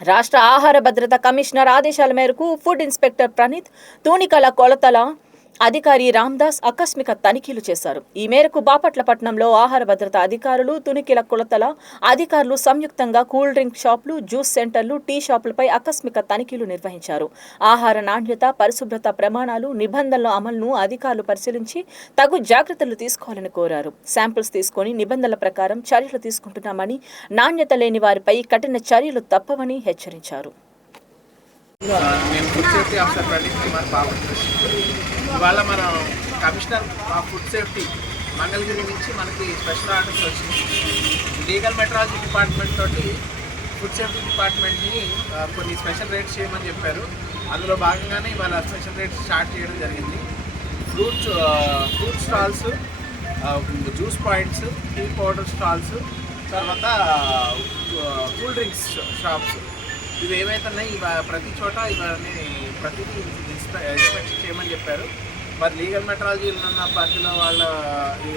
రాష్ట్ర ఆహార భద్రత కమిషనర్ ఆదేశాల మేరకు ఫుడ్ ఇన్స్పెక్టర్ ప్రణీత్, తూనికల కొలతల అధికారి రామ్దాస్ ఆకస్మిక తనిఖీలు చేశారు. ఈ మేరకు బాపట్లపట్నంలో ఆహార భద్రత అధికారులు, తునికల కొలతల అధికారులు సంయుక్తంగా కూల్ డ్రింక్ షాపులు, జ్యూస్ సెంటర్లు, టీ షాపులపై ఆకస్మిక తనిఖీలు నిర్వహించారు. ఆహార నాణ్యత, పరిశుభ్రత ప్రమాణాలు, నిబంధనల అమలును అధికారులు పరిశీలించి తగు జాగ్రత్తలు తీసుకోవాలని కోరారు. శాంపిల్స్ తీసుకొని నిబంధనల ప్రకారం చర్యలు తీసుకుంటున్నామని, నాణ్యత లేని వారిపై కఠిన చర్యలు తప్పవని హెచ్చరించారు. నేను food safety officer Pradeep Kumar Bapatla. ఇవాళ మనం కమిషనర్ ఫుడ్ సేఫ్టీ మంగళగిరి నుంచి మనకి స్పెషల్ ఆర్డర్స్ వచ్చింది. లీగల్ మెట్రాలజీ డిపార్ట్మెంట్ తోటి ఫుడ్ సేఫ్టీ డిపార్ట్మెంట్ని కొన్ని స్పెషల్ రేట్స్ చేయమని చెప్పారు. అందులో భాగంగానే ఇవాళ స్పెషల్ రేట్స్ స్టార్ట్ చేయడం జరిగింది. Fruit stalls, juice points, tea powder stalls, తర్వాత కూల్ డ్రింక్స్ షాప్స్, ఇవి ఏవైతే ఉన్నాయి ప్రతి చోట ఇవన్నీ ప్రతిదీ ఇన్స్పెక్షన్ చేయమని చెప్పారు. మరి లీగల్ మెట్రాలజీలో ఉన్న పరిధిలో వాళ్ళ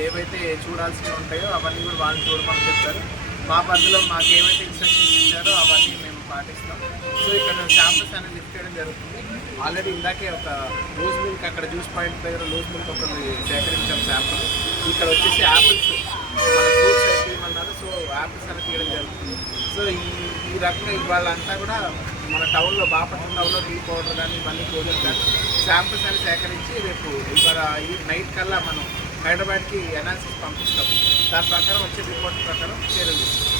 ఏవైతే చూడాల్సినవి ఉంటాయో అవన్నీ కూడా వాళ్ళని చూడమని చెప్పారు. మా పరిధిలో మాకు ఏవైతే ఇన్స్ట్రక్షన్స్ ఇచ్చారో అవన్నీ మేము పాటిస్తాం. సో ఇక్కడ శాంపుల్స్ అనేది లిఫ్ట్ చేయడం జరుగుతుంది. ఆల్రెడీ ఇందాకే ఒక లూజ్ మిల్క్, అక్కడ జ్యూస్ పాయింట్ దగ్గర లూజ్ మిల్క్ ఒకటి సేకరించాం శాంపుల్. ఇక్కడ వచ్చేసి యాపిల్స్ మన ఫ్రూట్స్ ఏమన్నారు, సో యాపిల్స్ అనేది తీయడం జరుగుతుంది. సో ఈ రకంగా ఇవాళంతా కూడా మన టౌన్లో, బాపట్ల టౌన్లో టీ పౌడర్ కానీ ఇవన్నీ పూజలు కానీ శాంపుల్స్ అని సేకరించి రేపు ఇవాళ ఈ నైట్ కల్లా మనం హైదరాబాద్కి అనాలిసిస్ పంపిస్తాం. దాని ప్రకారం వచ్చే రిపోర్ట్ ప్రకారం చర్యలు తీసుకుంటాం.